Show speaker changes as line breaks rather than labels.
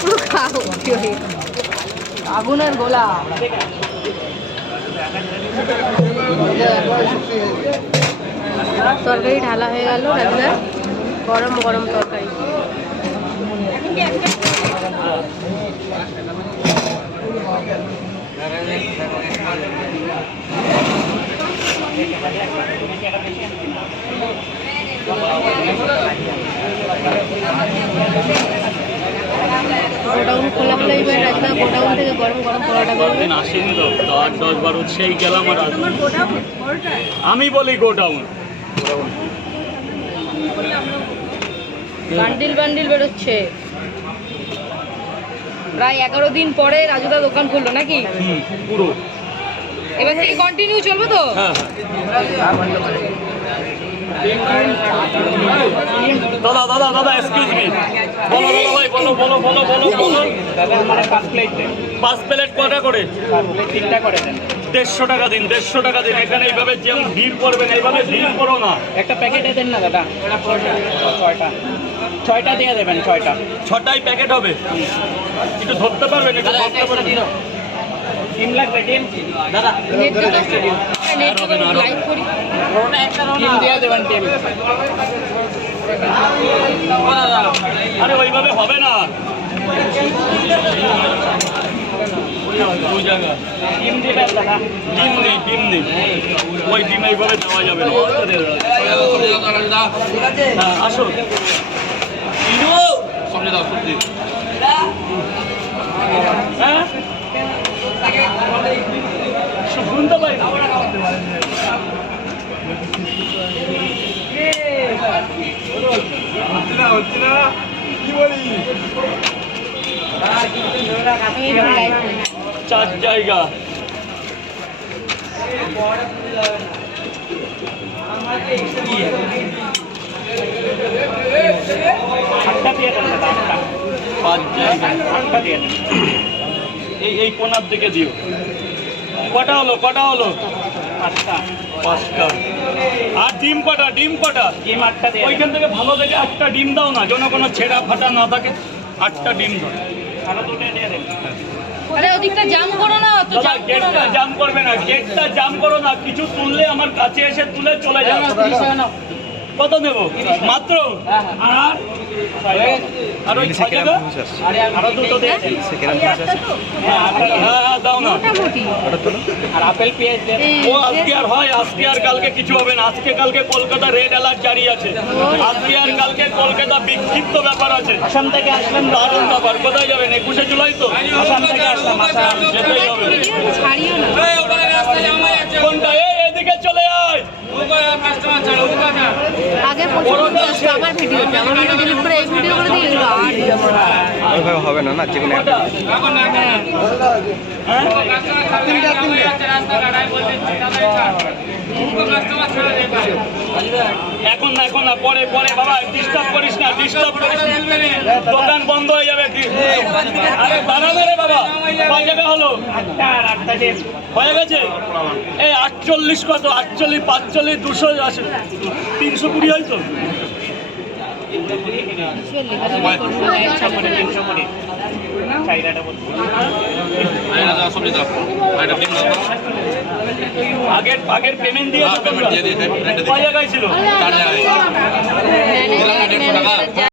পুরো খাও আগুনের গোলা। তরকারি ঢালা হয়ে গেল গরম গরম তরকারি। গোডাউন খোলা হলো এবার রাজদা গোডাউন থেকে গরম গরম পরোটা করবে
আসেনি তো দশ দশ বারো সেই গেলাম আর আমি বলি গোডাউন।
বান্ডিল বান্ডিল বেরোচ্ছে। প্রায় এগারো দিন পরে রাজুদা দোকান খুললো নাকি?
পুরো।
এবার থেকে কন্টিনিউ চলবে তো?
হ্যাঁ। দাদা দাদা দাদা এক্সকিউজ মি বলো দাদা ভাই বলো বলো বলো বলো বলো। পাঁচ প্লেট কটা করে? দেড়শো টাকা দিন দেড়শো টাকা দিন। এখানে এইভাবে যেমন ভিড় করবেন এইভাবে ভিড় করো না।
একটা প্যাকেটে দেন না দাদা। ছয়টা ছয়টা। দিয়ে দেবেন ছয়টা।
ছটাই প্যাকেট হবে। একটু ধরতে পারবেন একটু ধরতে পারবেন। আরে ওইভাবে হবে না।
ডিম দিবেন দাদা।
ডিম নেই ডিম নেই। ওই ডিম এইভাবে দেওয়া যাবে না। হ্যাঁ আসো হ্যাঁ শুনতে পাই না
আমি একটু লাইভ করি
চার জায়গা
আটটা দিয়ে দেন দাদা আটটা
পাঁচ জায়গা
আটটা দেন
এই এই কোনার দিকে দিও। কটা হলো? কটা হলো?
আটটা।
পাঁচটা। আর ডিম কটা ডিম কটা?
ডিম আটটা
ওইখান থেকে ভালো থেকে আটটা ডিম দাও না যেন কোনো ছেঁড়া ফাটা না থাকে আটটা ডিম দাও
আরও ওদিকটা জাম করো না জাম করো
গেটটা
না।
জাম করবে না গেটটা জাম করো না কিছু তুললে আমার কাছে এসে তুলে চলে যাও কত নেব? মাত্র? আর
হ্যাঁ?
হ্যাঁ হ্যাঁ দাও না।
মোটামুটি।
আর আপেল পেঁয়াজ
ও আজকে আর হয় আজকে আর কালকে কিছু হবে না। আজকে কালকে কলকাতা রেড অ্যালার্ট জারি আছে। আজকে আর কালকে কলকাতা বিক্ষিপ্ত ব্যাপার আছে।
আসাম থেকে আসলেন
দারুণ ব্যাপার। কোথায় যাবেন? একুশে জুলাই তো।
আসাম থেকে আসলাম আসাম
যেতেই হবে।
ভিডিও ছাড়িও না।
কোনটা? এদিকে চলে আয়।
আগে আমার ভিডিওতে আমার ভিডিও ডিলিট করে এই ভিডিও করে দিয়ে এগুলো আর
ওইভাবে হবে না না যে কোনো
এখন না এখন না, পরে পরে, বাবা ডিস্টার্ব করিস না ডিস্টার্ব করিস দোকান বন্ধ হয়ে যাবে আরে দাঁড়াবে রে, বাবা। হলো? হয়ে গেছে? এই আটচল্লিশ কত? আটচল্লিশ, পাঁচচল্লিশ, দুশো তিনশো কুড়ি হয়তো
একশো করে তিনশো করে চাহিদাটা বলছি
আগের আগের পেমেন্ট দিয়ে কয় জায়গায় ছিল
ম্যানেজার